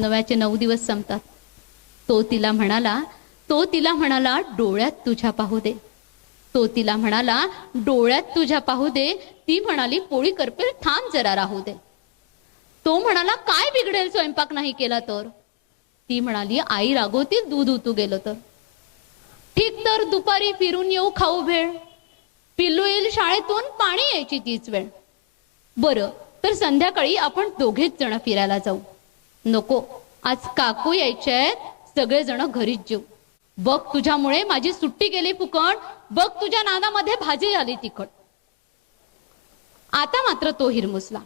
नव्याचे नऊ दिवस संपतात. तो तिला म्हणाला तो तिला म्हणाला डोळ्यात तुझ्या पाहू दे. तो तिला म्हणाला डोळ्यात तुझ्या पाहू दे. ती म्हणाली पोळी करपेल थांब जरा राहू दे. तो म्हणाला काय बिघडेल स्वयंपाक नाही केला तर? ती म्हणाली आई रागवतील दूध उतू गेलो तर. ठीक तर दुपारी फिरून येऊ खाऊ भेळ. पिल्लू येईल शाळेतून पाणी यायची तीच वेळ. बरं तर संध्याकाळी आपण दोघेच जण फिरायला जाऊ. नको आज काकू यायचे आहेत सगळेजण घरीच जेऊ. बघ तुझ्यामुळे माझी सुट्टी गेली फुकण बघ तुझ्या नानामध्ये भाजी आली तिखट. आता मात्र तो हिरमुसला.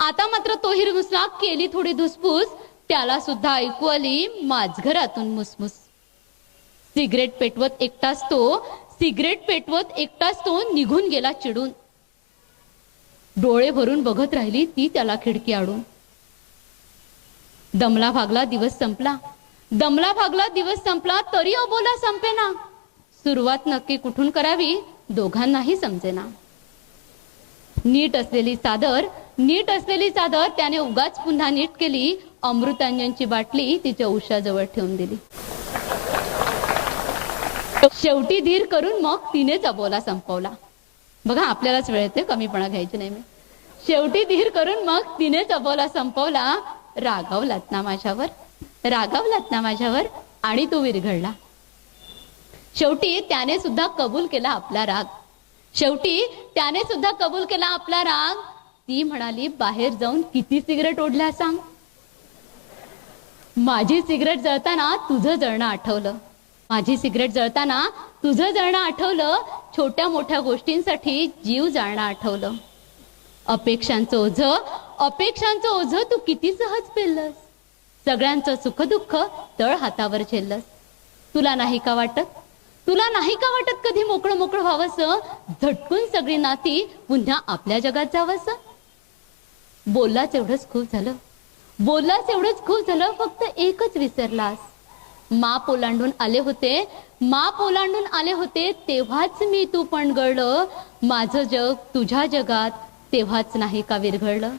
आता मात्र तो हिरमुसला केली थोडी धुसफूस त्याला सुद्धा ऐकू आली माझघरातून मुसमुस. सिगरेट पेटवत एकटाच तो सिगरेट पेटवत एकटाच तो निघून गेला चिडून. डोळे भरून बघत राहिली ती त्याला खिडकी आडून. दमला भागला दिवस संपला. दमला भागला दिवस संपला तरी अबोला संपेना. सुरुवात नक्की कुठून करावी दोघांनाही समजेना. नीट असलेली चादर नीट असलेली चादर त्याने उगाच पुन्हा नीट केली. अमृतांजनची बाटली तिच्या उशाजवळ ठेवून दिली. शेवटी धीर करून मग तिनेच अबोला संपवला. बघा आपल्यालाच वेळ येते कमीपणा घ्यायची नाही मी. शेवटी धीर करून मग तिनेच अबोला संपवला. रागावलात ना माझ्यावर रागावलात ना माझ्यावर आणि तू विरघळला. शेवटी त्याने सुद्धा कबूल केला आपला राग. शेवटी त्याने सुद्धा कबूल केला आपला राग. ती म्हणाली बाहेर जाऊन किती सिगरेट ओढल्या सांग. माझी सिगरेट जळताना तुझं जळणं आठवलं. माझी सिगरेट जळताना तुझं जळणं आठवलं. छोट्या मोठ्या गोष्टींसाठी जीव जाळणं आठवलं. अपेक्षांचं ओझ अपेक्षांचं ओझ तू किती सहज पेललस. सगळ्यांचं सुखदुःख तळ हातावर झेललस. तुला नाही का वाटत? तुला नाही का वाटत कधी मोकळं मोकळं व्हावंसं? झटकून सगळी नाती पुन्हा आपल्या जगात जावंसं? बोललाच एवढंच खूप झालं. बोललाच एवढंच खूप झालं फक्त एकच विसरलास. माप ओलांडून आले होते माप ओलांडून आले होते तेव्हाच मी तू पण गळलं. माझं जग तुझ्या जगात तेव्हाच नाही का विरघळलं?